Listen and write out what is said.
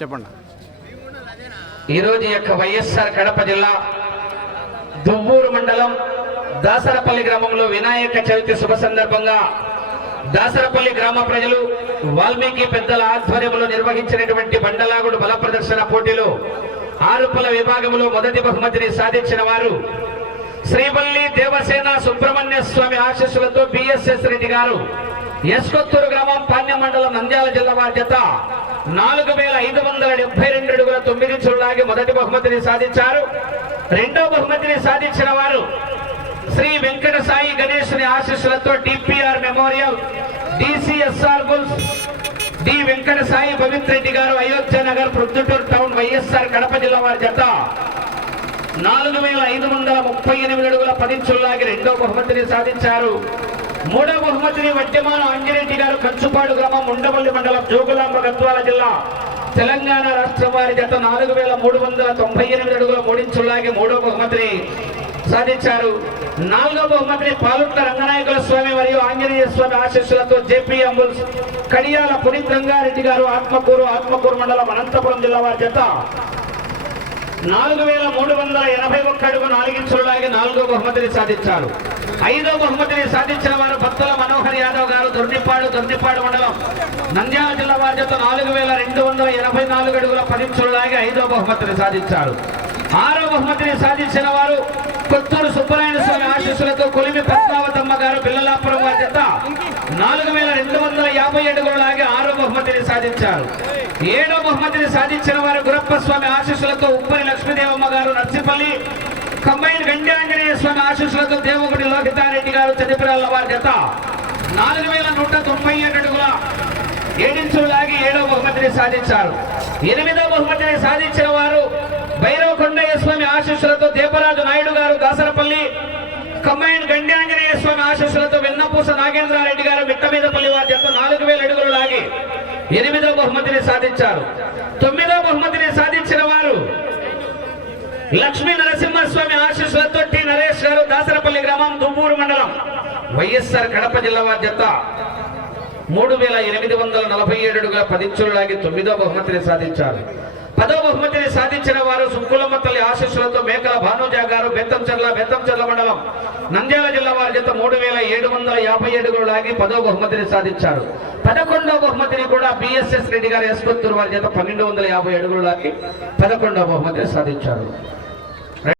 చెప్పండి. ఈరోజు యొక్క వైఎస్ఆర్ కడప జిల్లా దువ్వూరు మండలం దాసరపల్లి గ్రామంలో వినాయక చవితి శుభ సందర్భంగా దాసరపల్లి గ్రామ ప్రజలు వాల్మీకి పెద్దల ఆధ్వర్యంలో నిర్వహించినటువంటి బండలాగుడు బల ప్రదర్శన పోటీలో ఆరుపల విభాగంలో మొదటి బహుమతిని సాధించిన వారు శ్రీవల్లి దేవసేన సుబ్రహ్మణ్య స్వామి ఆశీస్సులతో బిఎస్ఎస్ రెడ్డి గారు. ఎస్కొత్తూరు గ్రామం పాణ్య మండలం నంద్యాల జిల్లా వారి నాలుగు వేల ఐదు వందల డెబ్బై రెండు అడుగుల తొమ్మిది చుల్లాగి మొదటి బహుమతిని సాధించారు. రెండో బహుమతిని సాధించిన వారు శ్రీ వెంకట సాయి గణేశుని ఆశీస్సులతో DPR memorial DCSR bulls D Venkata Sai Pavitra Reddy garu Ayodhya Nagar Proddatur town YSR Kadapa జిల్లా వారి జత. నాలుగు వేల ఐదు వందల ముప్పై ఎనిమిది అడుగుల పది చుల్లాగి రెండో బహుమతిని సాధించారు. మూడవ బహుమతిని వడ్డెమాన అంజిరెడ్డి గారు కంచుపాడు గ్రామం ఉండవల్లి మండలం జోగులాంబ గద్వాల జిల్లా తెలంగాణ రాష్ట్రం వారి జత నాలుగు వేల మూడు వందల తొంభై ఎనిమిది అడుగుల మూడించుల్లాగి మూడవ బహుమతిని సాధించారు. నాలుగో బహుమతిని పాలుట్ల రంగనాయకుల స్వామి మరియు ఆంజనేయ స్వామి ఆశీస్సులతో జేపీ అంబుల్స్ కడియాల పునీత్ రంగారెడ్డి గారు ఆత్మకూరు ఆత్మకూరు మండలం అనంతపురం జిల్లా వారి జత నాలుగు వేల మూడు వందల ఎనభై ఒక్క అడుగు నాలుగించులాగే నాలుగో బహుమతిని సాధించారు. ఐదో బహుమతిని సాధించిన వారు భక్తుల మనోహర్ యాదవ్ గారు దొర్నిపాడు దొర్నిపాడు మండలం. నంద్యాల జిల్లా బాధ్యత నాలుగు వేల రెండు వందల ఎనభై నాలుగు అడుగుల పదించులాగి ఐదో బహుమతిని సాధించారు. ఆరో బహుమతిని సాధించిన వారు కొత్తూరు సుబ్బరాయణ స్వామి ఆశీస్సులతో కొలిమి పద్మావతమ్మ గారు పిల్లలాపురం వారి నాలుగు వేల రెండు వందల యాభై అడుగులు ఆరో బహుమతిని సాధించారు. ఏడో బహుమతిని సాధించిన వారు గురప్ప స్వామి ఆశీస్సులతో ఉప్పరి లక్ష్మీదేవమ్మ గారు నర్సిపల్లి కంబైన్ స్వామి ఆశీస్సులతో దేవగుడి లోకితారెడ్డి గారు చదిపిరాల వారి చేత నాలుగు వేల నూట తొంభై ఏడు అడుగుల ఏడించులు లాగి ఏడో బహుమతిని సాధించారు. ఎనిమిదో బహుమతిని సాధించిన వారు భైరవ కొండయ్య స్వామి ఆశీస్సులతో దేవరాజు నాయుడు గారు దాసరపల్లి కంబైన్ గండ్యాంజనేయ స్వామి ఆశీస్సులతో వెన్నపూస నాగేంద్రారెడ్డి గారు మిట్టమీదపల్లి వారి చేత నాలుగు వేల అడుగులు లాగి ఎనిమిదో బహుమతిని సాధించారు. తొమ్మిదో బహుమతిని సాధించిన వారు లక్ష్మీ నరసింహస్వామి ఆశీస్సులతో టి నరేష్ గారు దాసరపల్లి గ్రామం దుబ్బూరు మండలం. వైఎస్ఆర్ కడప జిల్లా వారి జత మూడు వేల ఎనిమిది వందల నలభై ఏడుగా అడుగుల పదించులాగి తొమ్మిదో బహుమతిని సాధించారు. పదో బహుమతిని సాధించిన వారు సుంకులమ్మ తల్లి ఆశీస్సులతో మేకల భానుజా గారు బెత్తంచెర్ల బెత్తంచెర్ల మండలం నంద్యాల జిల్లా వారి చేత మూడు వేల ఏడు వందల యాభై ఏడుగులు లాగి పదో బహుమతిని సాధించారు. పదకొండవ బహుమతిని కూడా బిఎస్ఎస్ రెడ్డి గారు ఎస్పత్తూరు వారి చేత పన్నెండు వందల యాభై అడుగులు లాగి పదకొండవ బహుమతిని సాధించారు.